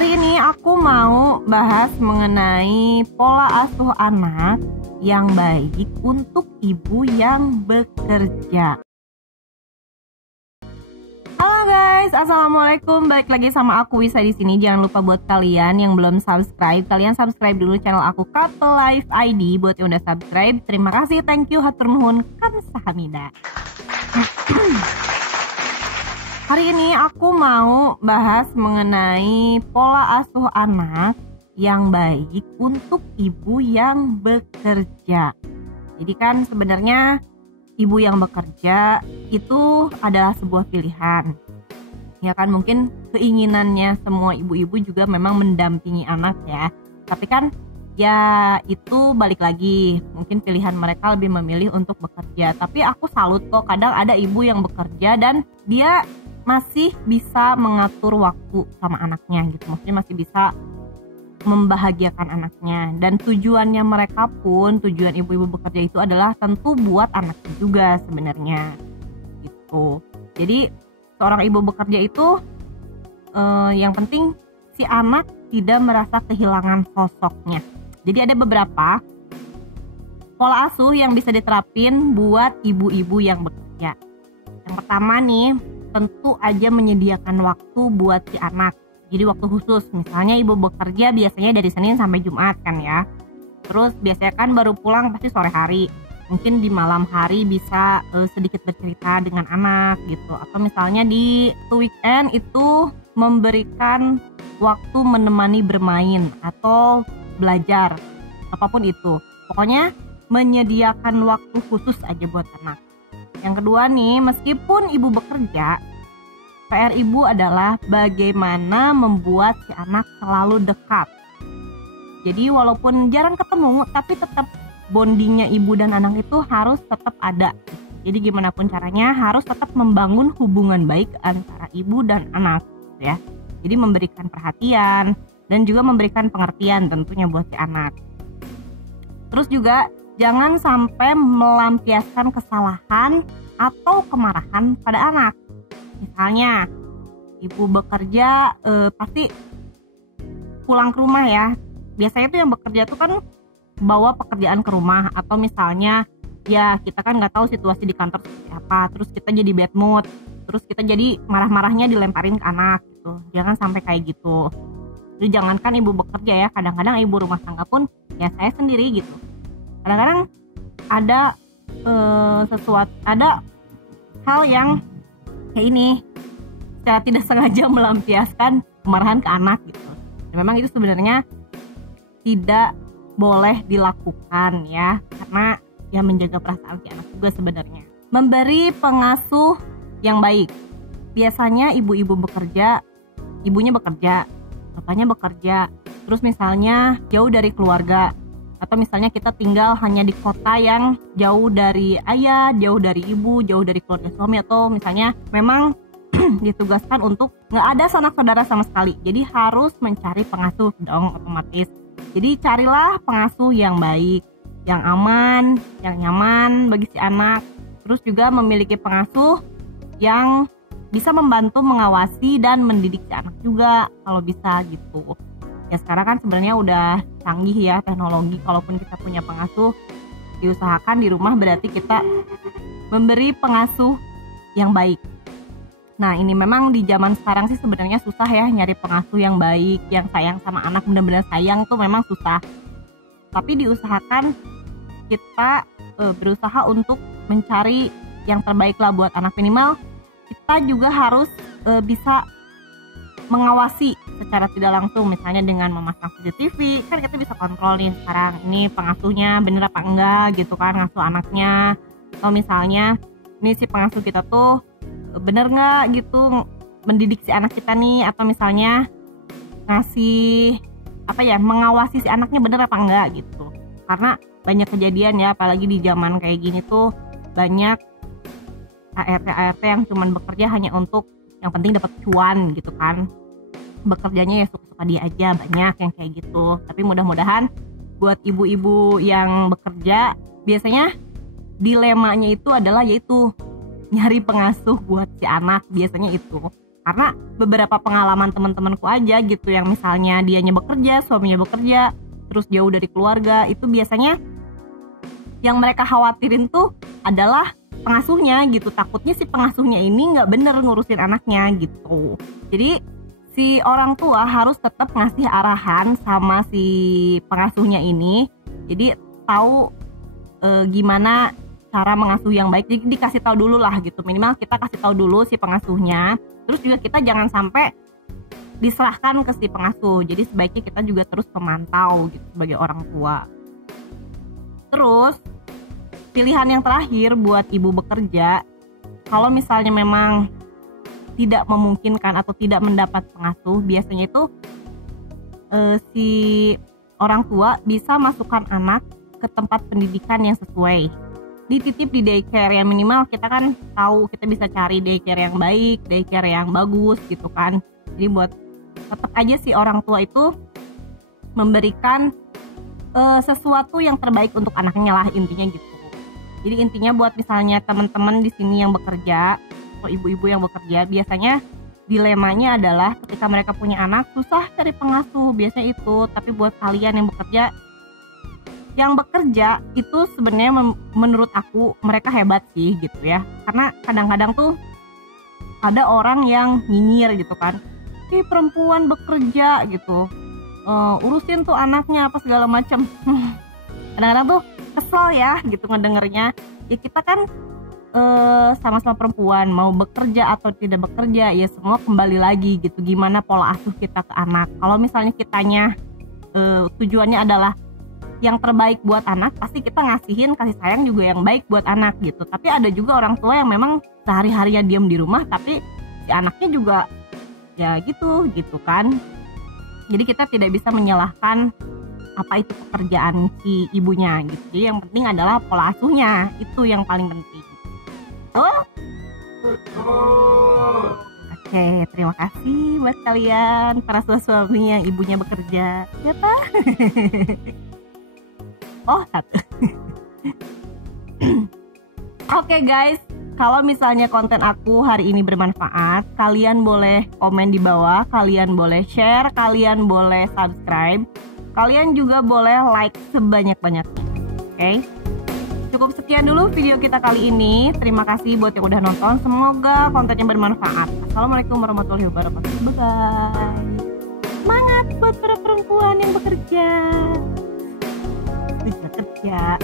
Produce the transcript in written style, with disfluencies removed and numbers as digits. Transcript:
Hari ini aku mau bahas mengenai pola asuh anak yang baik untuk ibu yang bekerja. Halo guys, assalamualaikum. Balik lagi sama aku Wisa di sini. Jangan lupa buat kalian yang belum subscribe, kalian subscribe dulu channel aku Couple Life ID. Buat yang udah subscribe, terima kasih, thank you, hatur nuhun, kamsahamnida. Hari ini aku mau bahas mengenai pola asuh anak yang baik untuk ibu yang bekerja. Jadi kan sebenarnya ibu yang bekerja itu adalah sebuah pilihan. Ya kan, mungkin keinginannya semua ibu-ibu juga memang mendampingi anak ya. Tapi kan ya itu balik lagi, mungkin pilihan mereka lebih memilih untuk bekerja. Tapi aku salut kok, kadang ada ibu yang bekerja dan dia masih bisa mengatur waktu sama anaknya gitu. Maksudnya masih bisa membahagiakan anaknya. Dan tujuannya mereka pun, tujuan ibu-ibu bekerja itu adalah tentu buat anaknya juga sebenarnya gitu. Jadi seorang ibu bekerja itu yang penting si anak tidak merasa kehilangan sosoknya. Jadi ada beberapa pola asuh yang bisa diterapin buat ibu-ibu yang bekerja. Yang pertama nih, tentu aja menyediakan waktu buat si anak. Jadi waktu khusus, misalnya ibu bekerja biasanya dari Senin sampai Jumat kan ya. Terus biasanya kan baru pulang pasti sore hari. Mungkin di malam hari bisa sedikit bercerita dengan anak gitu. Atau misalnya di weekend itu memberikan waktu menemani bermain atau belajar, apapun itu. Pokoknya menyediakan waktu khusus aja buat anak. Yang kedua nih, meskipun ibu bekerja, PR ibu adalah bagaimana membuat si anak selalu dekat. Jadi walaupun jarang ketemu, tapi tetap bondingnya ibu dan anak itu harus tetap ada. Jadi gimana pun caranya harus tetap membangun hubungan baik antara ibu dan anak ya. Jadi memberikan perhatian dan juga memberikan pengertian tentunya buat si anak. Terus juga jangan sampai melampiaskan kesalahan atau kemarahan pada anak. Misalnya, ibu bekerja pasti pulang ke rumah ya. Biasanya tuh yang bekerja tuh kan bawa pekerjaan ke rumah. Atau misalnya, ya kita kan nggak tahu situasi di kantor seperti apa. Terus kita jadi bad mood. Terus kita jadi marah-marahnya dilemparin ke anak gitu. Jangan sampai kayak gitu. Jadi jangankan ibu bekerja ya, kadang-kadang ibu rumah tangga pun ya saya sendiri gitu. Kadang-kadang ada ada hal yang kayak ini secara tidak sengaja melampiaskan kemarahan ke anak gitu. Dan memang itu sebenarnya tidak boleh dilakukan ya, karena ya menjaga perasaan si anak juga sebenarnya. Memberi pengasuh yang baik. Biasanya ibu-ibu bekerja, ibunya bekerja, bapaknya bekerja, terus misalnya jauh dari keluarga. Atau misalnya kita tinggal hanya di kota yang jauh dari ayah, jauh dari ibu, jauh dari keluarga suami. Atau misalnya memang ditugaskan untuk nggak ada sanak saudara sama sekali. Jadi harus mencari pengasuh dong otomatis. Jadi carilah pengasuh yang baik, yang aman, yang nyaman bagi si anak. Terus juga memiliki pengasuh yang bisa membantu mengawasi dan mendidik si anak juga kalau bisa gitu. Ya sekarang kan sebenarnya udah canggih ya teknologi. Kalaupun kita punya pengasuh, diusahakan di rumah berarti kita memberi pengasuh yang baik. Nah ini memang di zaman sekarang sih sebenarnya susah ya nyari pengasuh yang baik, yang sayang sama anak, benar-benar sayang tuh memang susah. Tapi diusahakan kita berusaha untuk mencari yang terbaik lah buat anak. Minimal kita juga harus bisa mengawasi secara tidak langsung, misalnya dengan memasang CCTV, kan kita bisa kontrol nih sekarang ini pengasuhnya bener apa enggak gitu kan, ngasuh anaknya. Atau misalnya ini si pengasuh kita tuh bener nggak gitu mendidik si anak kita nih, atau misalnya ngasih apa ya, mengawasi si anaknya bener apa enggak gitu. Karena banyak kejadian ya, apalagi di zaman kayak gini tuh banyak ART yang cuman bekerja hanya untuk yang penting dapat cuan gitu kan. Bekerjanya ya suka-suka dia aja, banyak yang kayak gitu. Tapi mudah-mudahan buat ibu-ibu yang bekerja, biasanya dilemanya itu adalah yaitu nyari pengasuh buat si anak, biasanya itu. Karena beberapa pengalaman teman-temanku aja gitu, yang misalnya dianya bekerja, suaminya bekerja, terus jauh dari keluarga, itu biasanya yang mereka khawatirin tuh adalah pengasuhnya gitu. Takutnya si pengasuhnya ini nggak bener ngurusin anaknya gitu. Jadi si orang tua harus tetap ngasih arahan sama si pengasuhnya ini. Jadi tahu gimana cara mengasuh yang baik. Jadi dikasih tahu dulu lah gitu, minimal kita kasih tahu dulu si pengasuhnya. Terus juga kita jangan sampai diserahkan ke si pengasuh. Jadi sebaiknya kita juga terus memantau gitu sebagai orang tua. Terus pilihan yang terakhir buat ibu bekerja, kalau misalnya memang tidak memungkinkan atau tidak mendapat pengasuh, biasanya itu si orang tua bisa masukkan anak ke tempat pendidikan yang sesuai. Dititip di daycare, yang minimal kita kan tahu kita bisa cari daycare yang baik, daycare yang bagus gitu kan. Jadi buat tetap aja si orang tua itu memberikan sesuatu yang terbaik untuk anaknya lah, intinya gitu. Jadi intinya buat misalnya teman-teman di sini yang bekerja atau ibu-ibu yang bekerja, biasanya dilemanya adalah ketika mereka punya anak susah cari pengasuh, biasanya itu. Tapi buat kalian yang bekerja itu sebenarnya menurut aku mereka hebat sih gitu ya. Karena kadang-kadang tuh ada orang yang nyinyir gitu kan, perempuan bekerja gitu, urusin tuh anaknya apa segala macam. Kadang-kadang tuh kesel ya gitu ngedengernya. Ya kita kan sama-sama perempuan, mau bekerja atau tidak bekerja ya semua kembali lagi gitu, gimana pola asuh kita ke anak. Kalau misalnya kitanya tujuannya adalah yang terbaik buat anak, pasti kita ngasihin kasih sayang juga yang baik buat anak gitu. Tapi ada juga orang tua yang memang sehari-harinya diam di rumah, tapi si anaknya juga ya gitu kan. Jadi kita tidak bisa menyalahkan apa itu pekerjaan si ibunya gitu. Jadi yang penting adalah pola asuhnya, itu yang paling penting. Oke, terima kasih buat kalian para suami yang ibunya bekerja. Siapa? Oh, satu. Oke guys, kalau misalnya konten aku hari ini bermanfaat, kalian boleh komen di bawah, kalian boleh share, kalian boleh subscribe, kalian juga boleh like sebanyak-banyaknya. Oke? Cukup sekian dulu video kita kali ini. Terima kasih buat yang udah nonton. Semoga kontennya bermanfaat. Assalamualaikum warahmatullahi wabarakatuh. Bye-bye. Semangat buat para perempuan yang bekerja. Kerja.